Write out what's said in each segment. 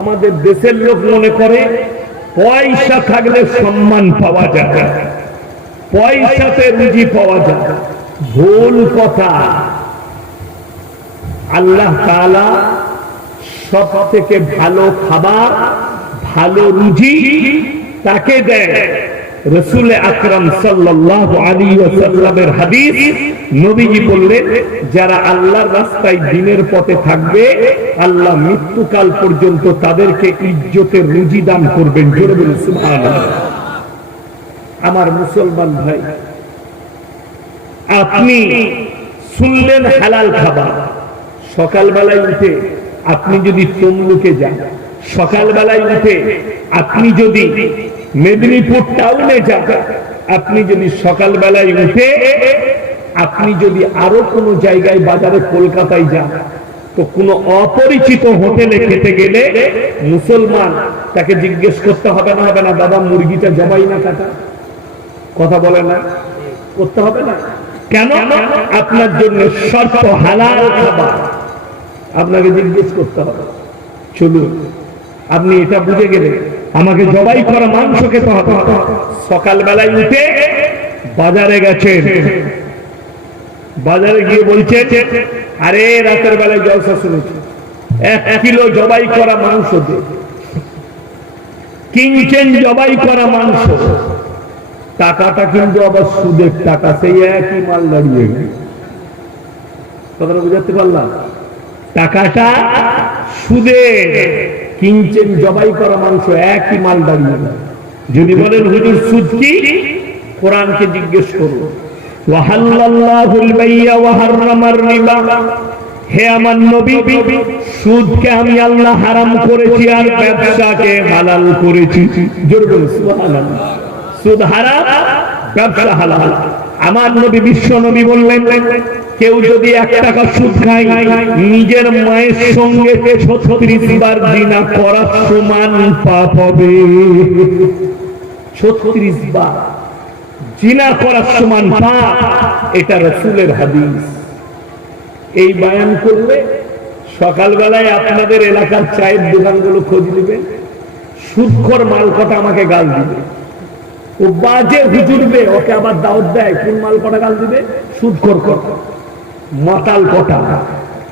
আমাদের দেশের লোক মনে করে পয়সা থাকলে সম্মান পাওয়া যায়, পয়সাতে রুজি পাওয়া যায়। ভুল কথা। আল্লাহ তাআলা সব থেকে ভালো খাবার, ভালো রুজি তাকে দেয়। রাসূল আকরাম সাল্লাল্লাহু আলাইহি ওয়াসাল্লামের হাদিস, নবীজি বললেন, যারা আল্লাহর রাস্তায় দ্বীনের পথে থাকবে, আল্লাহ মৃত্যুকাল পর্যন্ত তাদেরকে ইজ্জতের রুজি দান করবেন। জোরে বলুন সুবহানাল্লাহ। আমার মুসলমান ভাই, আপনি শুনলেন হালাল খাবার, সকালবেলায় উঠে আপনি যদি তমলুকে যান, সকালবেলায় উঠে আপনি যদি মেদিনীপুর টাউনে যান, আপনি যদি সকালবেলায় উঠে আপনি যদি আরো কোনো জায়গায় বাজারে কলকাতায় যান, তো কোনো অপরিচিত হোটেলে খেতে গেলে মুসলমান তাকে জিজ্ঞেস করতে হবে না, হবে না দাদা মুরগিটা জবাই না কাটা? কথা বলে না? করতে হবে না? কেন? আপনার জন্য শর্ত হালাল খাবার, আপনাকে জিজ্ঞেস করতে হবে। চলুন, আপনি এটা বুঝে গেলে আমাকে জবাই করা মাংস খেতে হবে। সকালবেলায় উঠে বাজারে গেছেন, বাজারে গিয়ে বলছেন, আরে রাতের বেলায় জলসা শুনেছি, 1 কিলো জবাই করা মাংস দে। কিনছেন জবাই করা মাংস, টাকাটা কিন্তু আবার সুদের টাকা, সেই একই মাল দাঁড়িয়ে গেল। কথাটা বুঝাতে পারলাম? টাকাটা সুদে, কিনছেন জবাই করা মাংস, একই মাল দাঁড়িয়ে গেল। যদি বলেন হুজুর সুদ কি, কোরআনকে জিজ্ঞেস করুন। ওয়াহাল্লাল্লাহুল বাইয়া ওয়া হারামার রিবা, হে আমার নবী, সুদকে আমি আল্লাহ হারাম করেছি আর ব্যবসাকে হালাল করেছি। জোরে বলুন সুবহানাল্লাহ। সুদ হারাম, ব্যবসা হালাল। আমার নবী, বিশ্ব নবী বললেন, কেউ যদি 1 টাকা সুদ খায়, নিজের মায়ের সঙ্গে 36 বার জিনা করার সমান পাপ হবে। 36 বার জিনা করার সমান পাপ, এটা রাসূলের হাদিস। এই বয়ান করলে সকালবেলায় আপনাদের এলাকার চায়ের দোকানগুলো খোঁজ নেবেন, সুদখোর মাল কটা আমাকে গাল দিবে। ও বাজে হুজুরবে, ওকে আবার দাওয়াত দেয়, কোন মাল কটা গাল দিবে? সুদখোর কটা, মাতাল কটা।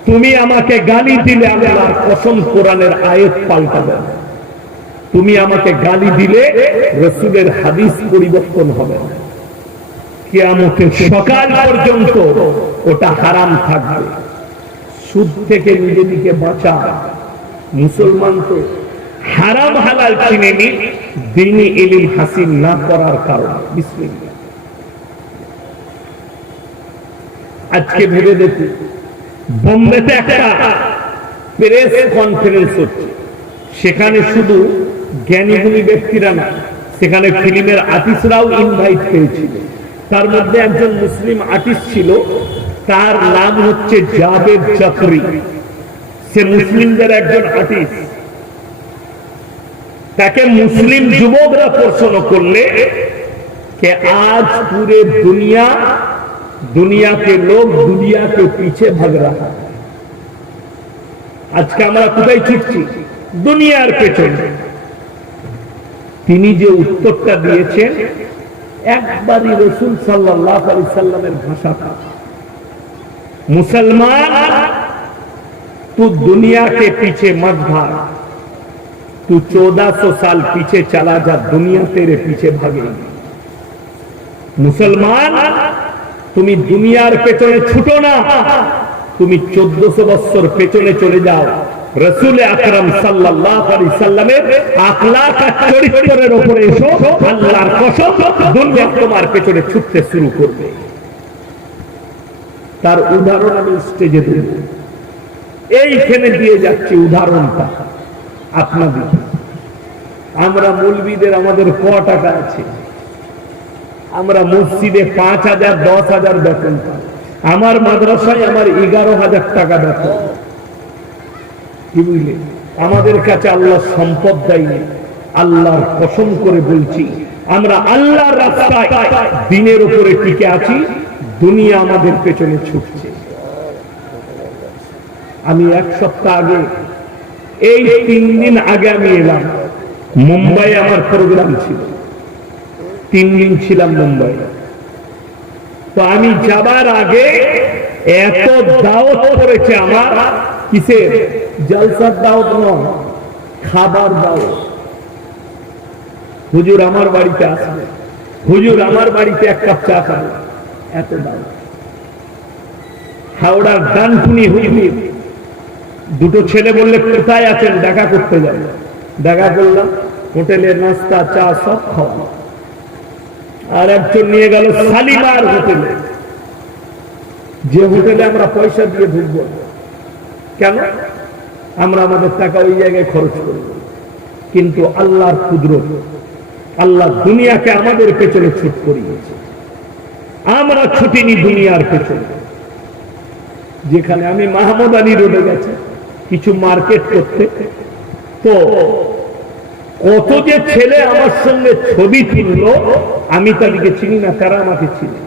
তুমি আমাকে গালি দিলে আল্লাহর কসম কোরআনের আয়াত পাল্টাবে। তুমি আমাকে গালি দিলে রাসূলের হাদিস পরিবর্তন হবে না। কিয়ামতের সকাল পর্যন্ত ওটা হারাম থাকবে। সুদ থেকে নিজেকে বাঁচা। মুসলমান তো হারাম হালাল চিনে নি, দ্বীনি ইলম হাসিল না করার কারণে। বিসমিল্লাহ। আজকে ভেবে দেখুন, বোম্বেতে একটা প্রেস কনফারেন্স হচ্ছে, সেখানে শুধু জ্ঞানীগুণী ব্যক্তিরা না, সেখানে ফিল্মের আর্টিস্টরাও ইনভাইট পেয়েছিল। তার মধ্যে একজন মুসলিম আর্টিস্ট ছিল, তার নাম হচ্ছে জাভেদ জাফরি। সে মুসলিমদের একজন আর্টিস্ট। তাকে মুসলিম যুবকরা প্রশ্ন করলে कि आज पूरे दुनिया के लोग दुनिया के पीछे भाग रहा है। আজকে আমরা কোথায় ছুটছি? দুনিয়ার পেছনে। তিনি যে উত্তরটা দিয়েছেন, একবারই রাসূল সাল্লাল্লাহু আলাইহি সাল্লামের ভাষাটা, मुसलमान तू दुनिया के पीछे मत भाग, तू 1400 साल पीछे चला जा, दुनिया तेरे पीछे भागेगी। मुसलमान তুমি দুনিয়ার পেছনে ছুটো না, তুমি 1400 বছর পেছনে চলে যাও। রাসূল আকরাম সাল্লাল্লাহু আলাইহি সাল্লামের আখলাক আর চরিত্রের উপরে এসো, আল্লাহর কসম দুনিয়া তোমার পেছনে ছুটতে শুরু করবে। তার উদাহরণ আমি স্টেজে দেব, এইখানে দিয়ে যাচ্ছি উদাহরণটা আপনাদের। আমরা মৌলবীদের আমাদের ক টাকা আছে, আমরা মসজিদে 5000 10,000 বেতন পাই, আমার মাদ্রাসায় আমার 11,000 টাকা বেতন। কি বুঝলে? আমাদের কাছে আল্লাহ সম্পদ দেয়নি। আল্লাহর কসম করে বলছি, আমরা আল্লাহর রাস্তায় দ্বীনের উপরে টিকে আছি, দুনিয়া আমাদের পেছনে ছুটছে। আমি 1 সপ্তাহ আগে এই 3 দিন আগে আমি এলাম, মুম্বাই আমার প্রোগ্রাম ছিল, 3 দিন ছিলাম মুম্বাই। তো আমি যাবার আগে এত দাওয়াত করেছে আমার, কিসের জলসার দাওয়াত নয়, খাবার দাওয়াত। হুজুর আমার বাড়িতে আসবে, হুজুর আমার বাড়িতে 1 কাপ চা খাবে, এত দাওয়াত। হাওড়ার ডানকুনি হুজুর, 2 ছেলে বললে কোথায় আছেন, দেখা করতে যাবে। দেখা করলাম, হোটেলে নাস্তা চা সব খাওয়া। আর একজন নিয়ে গেল শালিমার হোটেলে, যে হোটেলে আমরা পয়সা দিয়ে ঢুকবো। কেন? আমরা আমাদের টাকা ওই জায়গায় খরচ করব, কিন্তু আল্লাহর কুদরত, আল্লাহ দুনিয়াকে আমাদের পেছনে ছুট করিয়েছে, আমরা ছুটিনি দুনিয়ার পেছনে। যেখানে আমি মাহমুদ আলী রোডে গেছি কিছু মার্কেট করতে, তো কত যে ছেলে আমার সঙ্গে ছবি তুললো, আমি তাদেরকে চিনি না, তারা আমাকে চিনি।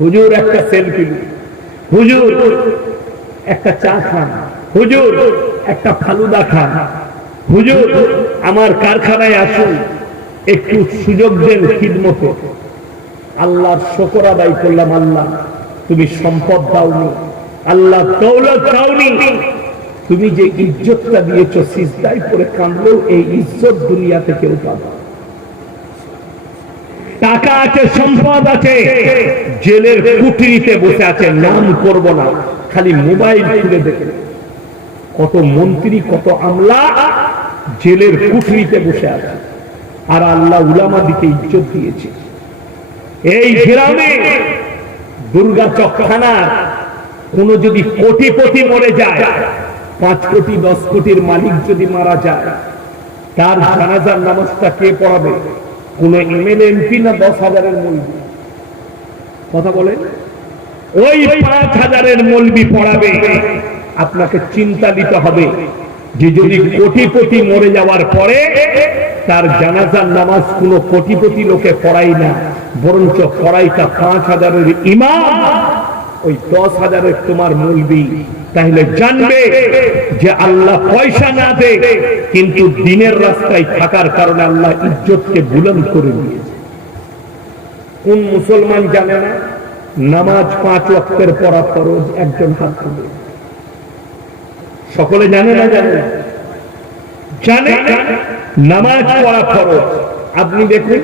হুজুর একটা সেলফি, হুজুর একটা চা খান, হুজুর একটা ফালুদা খান, হুজুর আমার কারখানায় আসুন, একটু সুযোগ দেন খিদমতে। আল্লাহর শুকর আদায় করলাম, আল্লাহ তুমি সম্পদ দাওনি, আল্লাহ দৌলত দাওনি, তুমি যে ইজ্জতটা দিয়েছো, সিজদায় পড়ে কাঁদলেও এই ইজ্জত দুনিয়াতে কেউ পাবে। টাকা আছে, সম্পদ আছে, জেলের কুঠরিতে বসে আছে, নাম করব না, খালি মোবাইল খুলে দেখে কত মন্ত্রী কত আমলা জেলের কুঠরিতে বসে আছে, আর আল্লাহ উলামা দিকে ইজ্জত দিয়েছে। এই গ্রামে দুর্গাচক থানার কোন যদি কোটিপতি মরে যায়, 5 কোটি 10 কোটির মালিক যদি মারা যায়, তার জানাজার নামাজটা কে পড়াবে? কোন এমএলএ এমপি না 10,000-এর মৌলবি? কথা বলে, ওই 5,000-এর মৌলবি পড়াবে। আপনাকে চিন্তা দিতে হবে যে যদি কোটিপতি মরে যাওয়ার পরে তার জানাজার নামাজ কোন কোটিপতি লোকে পড়াই না, বরঞ্চ পড়াইটা 5,000-এর ইমাম, ওই 10,000-এর তোমার মৌলবি। তাহলে জানবে যে আল্লাহ পয়সা না দে, কিন্তু দিনের রাস্তায় থাকার কারণে আল্লাহ ইজ্জতকে বুলন্দ করে দিয়েছে। কোন মুসলমান জানে না নামাজ 5 ওয়াক্তের পড়া ফরজ? একজন হাত তুলে। সকলে জানে না? জানে না? জানে নামাজ পড়া ফরজ। আপনি দেখুন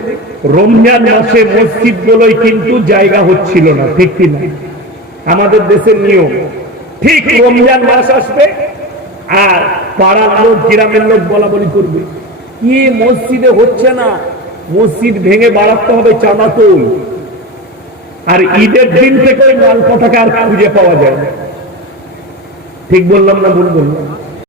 রমজান মাসে মসজিদগুলোই কিন্তু জায়গা হচ্ছিল না, ঠিক কিনা? আমাদের দেশের নিয়ম, ঠিক রমজান মাস আসবে আর পাড়ার লোক গ্রামের লোক বলা বলি করবে, কি মসজিদে হচ্ছে না, মসজিদ ভেঙে বাড়াতে হবে চাঁদাতুল। আর ঈদের দিন থেকে ওই মাল পতাকা আর খুঁজে পাওয়া যায় না। ঠিক বললাম না ভুল বললাম?